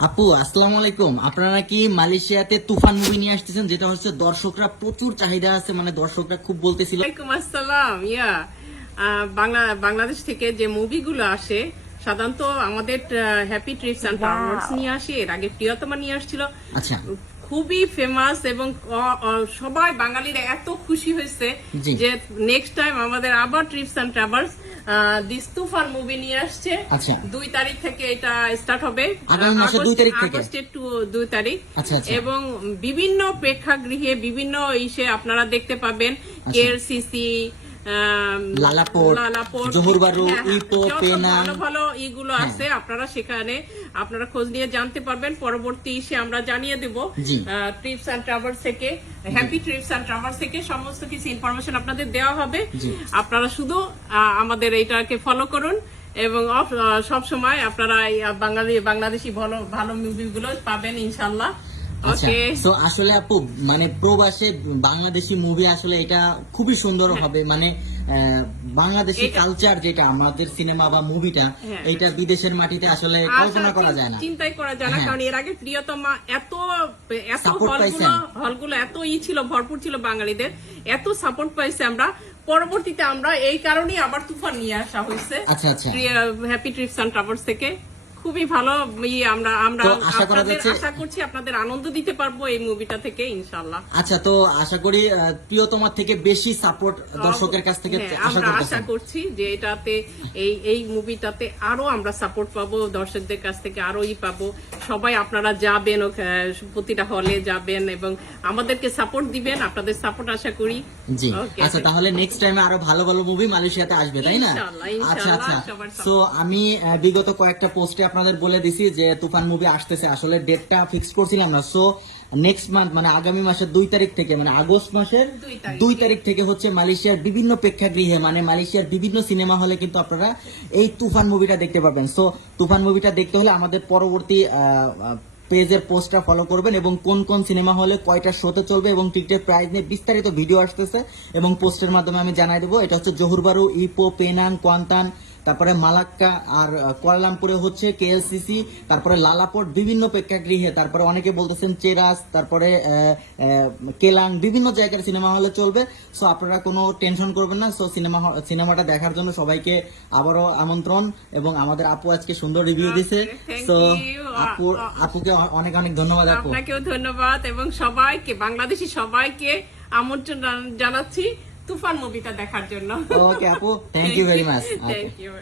আপু আসসালামু আলাইকুম আপনারা কি মালয়েশিয়াতে তুফান মুভি নিয়ে আসতেছেন? যেটা হচ্ছে দর্শকরা প্রচুর চাহিদা আছে মানে দর্শকরা খুব বলতেছিল। ওয়ালাইকুম আসসালাম ইয়া। আহ, বাংলা বাংলাদেশ থেকে যে মুভিগুলো আসে সাধারণত আমাদের হ্যাপি ট্রিপস অ্যান্ড ট্রাভেলস নিয়ে আসে এর আগে প্রিয়তমা নিয়ে আসছিল। আচ্ছা। খুবই ফেমাস এবং সবাই বাঙালিরা এত খুশি হয়েছে যে নেক্সট টাইম আমাদের আবার trips and travels this Toofan movie নিয়ে আসছে। আচ্ছা। দুই তারিখ থেকে এটা স্টার্ট হবে। দুই তারিখ আগস্টের টু দুই তারিখ। আচ্ছা, আচ্ছা। এবং বিভিন্ন প্রেক্ষাগৃহে বিভিন্ন ইসে আপনারা দেখতে পাবেন কেএলসিসি হ্যাঁ, হ্যাঁ। ভালো ভালো ইগুলো হ্যাঁ। আছে আপনারা সেখানে আপনারা খোঁজ নিয়ে জানতে পারবেন পরবর্তী ইসে আমরা জানিয়ে দেব। ট্রিপস অ্যান্ড ট্রাভেলস থেকে হ্যাপি ট্রিপস অ্যান্ড ট্রাভেলস থেকে সমস্ত কিছু ইনফরমেশন আপনাদের দেওয়া হবে আপনারা শুধু আমাদের এইটাকে ফলো করুন এবং সব সময় আপনারা বাঙালি বাংলাদেশি ভালো ভালো মুভিগুলো পাবেন ইনশাল্লাহ আচ্ছা তো আসলে আপু মানে প্রবাসে বাংলাদেশি মুভি আসলে এটা খুবই সুন্দর হবে মানে বাংলাদেশি হ্যাঁ। কালচার যেটা আমাদের সিনেমা বা মুভিটা হ্যাঁ। এটা বিদেশের মাটিতে আসলে কল্পনা করা যায় না চিন্তাই করা যায় না হ্যাঁ। কারণ এর আগে প্রিয়তমা এত এত হলগুলো হলগুলো এত ই ছিল ভরপুর ছিল বাঙালিদের এত সাপোর্ট পাইছে আমরা পরবর্তীতে আমরা এই কারণেই আবার তুফান নিয়ে আসা হয়েছে আচ্ছা, আচ্ছা। হ্যাপি ট্রিপস অ্যান্ড ট্রাভেলস থেকে খুবই ভালো আমরা আমরা আশা আপনাদের করছি আপনাদের আনন্দ দিতে পারব এই মুভিটা থেকে ইনশাল্লাহ আচ্ছা তো আশা করি প্রিয় তোমার থেকে বেশি সাপোর্ট দর্শকের কাছ থেকে হ্যাঁ, আশা আমরা আশা করছি যে এটাতে এই এই মুভিটাতে আরও আমরা সাপোর্ট পাবো দর্শকদের কাছ থেকে আরও ই পাবো। সবাই আপনারা যাবেন প্রতিটা হলে যাবেন এবং আমাদেরকে সাপোর্ট দিবেন আপনাদের সাপোর্ট আশা করি। জি। আচ্ছা তাহলে নেক্সট টাইমে আরও ভালো ভালো মুভি মালয়েশিয়াতে আসবে তাই না? আচ্ছা আচ্ছা। সো আমি বিগত কয়েকটা পোস্টে আপনাদের বলে দিছি যে তুফান মুভি আসতেছে। আসলে ডেটটা ফিক্স করছিলাম না। সো নেক্সট মান্থ মানে আগামী মাসের দুই তারিখ থেকে মানে আগস্ট মাসের দুই তারিখ। থেকে হচ্ছে মালয়েশিয়ার বিভিন্ন প্রেক্ষাগৃহে মানে মালয়েশিয়ার বিভিন্ন সিনেমা হলে কিন্তু আপনারা এই তুফান মুভিটা দেখতে পাবেন সো তুফান মুভিটা দেখতে হলে আমাদের পরবর্তী পেজের পোস্টটা ফলো করবেন এবং কোন কোন সিনেমা হলে কয়টা শোতে চলবে এবং টিকিটের প্রাইস নিয়ে বিস্তারিত ভিডিও আসতেছে এবং পোস্টের মাধ্যমে আমি জানাই দেবো এটা হচ্ছে জহুরবারু ইপো পেনাং কোয়ান্তান তারপরে মালাক্কা আর আহ, কুয়ালালামপুরে হচ্ছে কেএলসিসি তারপরে লালাপোর্ট বিভিন্ন প্রেক্ষাগৃহে তারপরে অনেকে বলতেছেন চেরাস তারপরে কেলাং বিভিন্ন জায়গার সিনেমা হলে চলবে। সো আপনারা কোনো টেনশন করবেন না। সো সিনেমা সিনেমাটা দেখার জন্য সবাইকে আবারও আমন্ত্রণ এবং আমাদের আপু আজকে সুন্দর রিভিউ দিছে। thank সো আপু আপুকে অনেক অনেক ধন্যবাদ আপু। আপনাকেও ধন্যবাদ এবং সবাইকে বাংলাদেশি সবাইকে আমন্ত্রণ জানাচ্ছি। তুফান মুভিটা দেখার জন্য। ওকে আপু thank you very much thank you